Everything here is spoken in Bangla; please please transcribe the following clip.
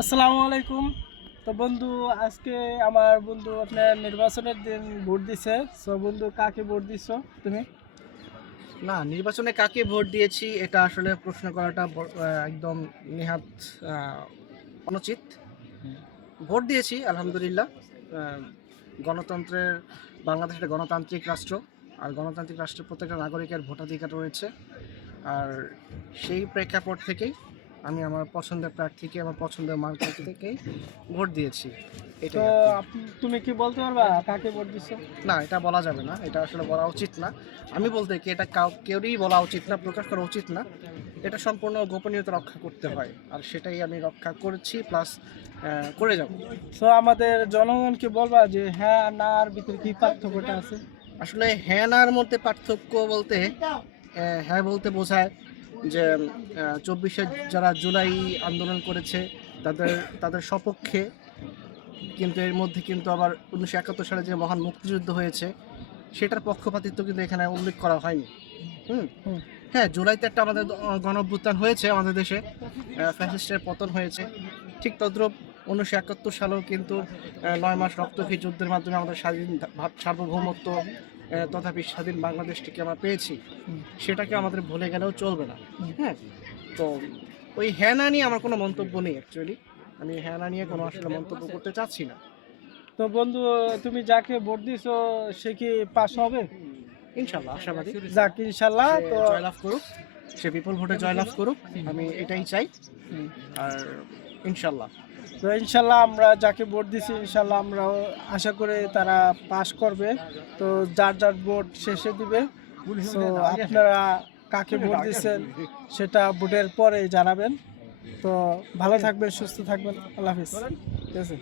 আসসালামু আলাইকুম। তো বন্ধু, আজকে আমার বন্ধু আপনার নির্বাচনের দিন ভোট দিছে। সো বন্ধু, কাকে ভোট দিছো তুমি? না, নির্বাচনে কাকে ভোট দিয়েছি এটা আসলে প্রশ্ন করাটা একদম নেহাত আহ, অনুচিত। ভোট দিয়েছি আলহামদুলিল্লাহ। আহ, গণতন্ত্রের বাংলাদেশ একটা গণতান্ত্রিক রাষ্ট্র, আর গণতান্ত্রিক রাষ্ট্রের প্রত্যেকটা নাগরিকের ভোটাধিকার রয়েছে। আর সেই প্রেক্ষাপট থেকেই আমি আমার পছন্দের প্রার্থীকে, আমার পছন্দের মার্কাকেই ভোট দিয়েছি, তো এটাই আর কি। তুমি কি বলতে পারবা কাকে ভোট দিছো? না, এটা বলা যাবে না, এটা আসলে বলা উচিত না। আমি বলতে কি, এটা কেউরই বলা উচিত না, প্রকাশ করা উচিত না। এটা সম্পূর্ণ গোপনীয়তা রক্ষা করতে হয়, আর সেটাই আমি রক্ষা করেছি, প্লাস করে যাব। সো আমাদের জনগণকে বলবা যে হ্যাঁ না আর ভিতরে কি পার্থক্যটা আছে? আসলে হ্যাঁ নার মধ্যে পার্থক্য বলতে, হ্যাঁ বলতে বোঝায় যে 24শে যারা জুলাই আন্দোলন করেছে তাদের তাদের সপক্ষে, কিন্তু এর মধ্যে কিন্তু আবার 1971 সালে যে মহান মুক্তিযুদ্ধ হয়েছে সেটার পক্ষপাতিত্ব কিন্তু এখানে উল্লেখ করা হয়নি। হুম। হুম। হ্যাঁ, জুলাইতে একটা আমাদের গণঅভ্যুত্থান হয়েছে, আমাদের দেশে ফ্যাসিস্টের পতন হয়েছে। ঠিক তদ্রূপ 1971 সালেও কিন্তু 9 মাস রক্তক্ষয়ী যুদ্ধের মাধ্যমে আমাদের স্বাধীন সার্বভৌমত্ব তথাপি স্বাধীন বাংলাদেশটিকে আমরা পেয়েছি। হুম। সেটাকে আমাদের ভুলে গেলেও চলবে না। হুম। হ্যাঁ, তো ওই হ্যাঁ না নিয়ে আমার কোনো মন্তব্য নেই অ্যাকচুয়ালি। আমি হ্যাঁ না নিয়ে কোনো আসলে মন্তব্য করতে চাচ্ছি না। তো বন্ধু, তুমি যাকে ভোট দিছো সে কি পাস হবে? ইনশাল্লাহ আশাবাদী। যাক, ইনশাল্লাহ। সে তো জয়লাভ করুক, সে বিপুল ভোটে জয়লাভ করুক, আমি এটাই চাই। হুম। আর ইনশাল্লাহ। তো ইনশাল্লাহ আমরা যাকে ভোট দিছি ইনশাল্লাহ আমরাও আশা করি তারা পাস করবে। তো যার যার ভোট শেষে দিবে। তো আপনারা কাকে ভোট দিচ্ছেন সেটা ভোটের পরে জানাবেন। তো ভালো থাকবেন, সুস্থ থাকবেন। আল্লাহ হাফিজ। ঠিক আছে।